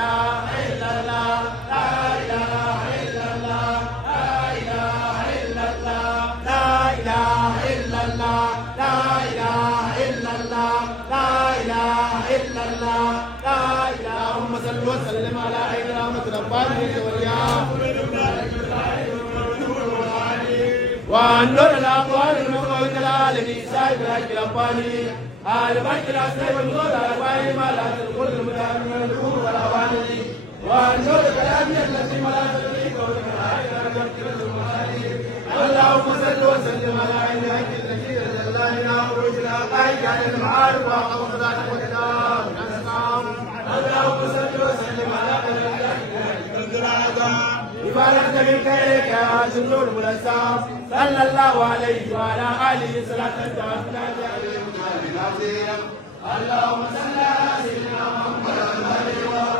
إله إلا الله لا إله إلا الله لا إله إلا الله لا إله إلا الله لا إله إلا الله لا إله إلا الله لا إله. اللهم صل وسلم على عين رحمة رباني والنور الأقوال المقود العالمي سايب الحج الأباني آل بيت الأسلام النور الأقوال ما لا تدخل المتابع من الكون والأواني والنور الكلامي الذي ما لا تدريك اللهم صل وسلم على عين الحج الذي جل الله خروج الحقائق عن المعارف وأقوم ذلك والكتاب اللهم صل وسلم على عين الحج بارك منك إليك يا النور الملسم صلى الله عليه وعلى آله صلاة تعالى اللهم صل على سيدنا محمد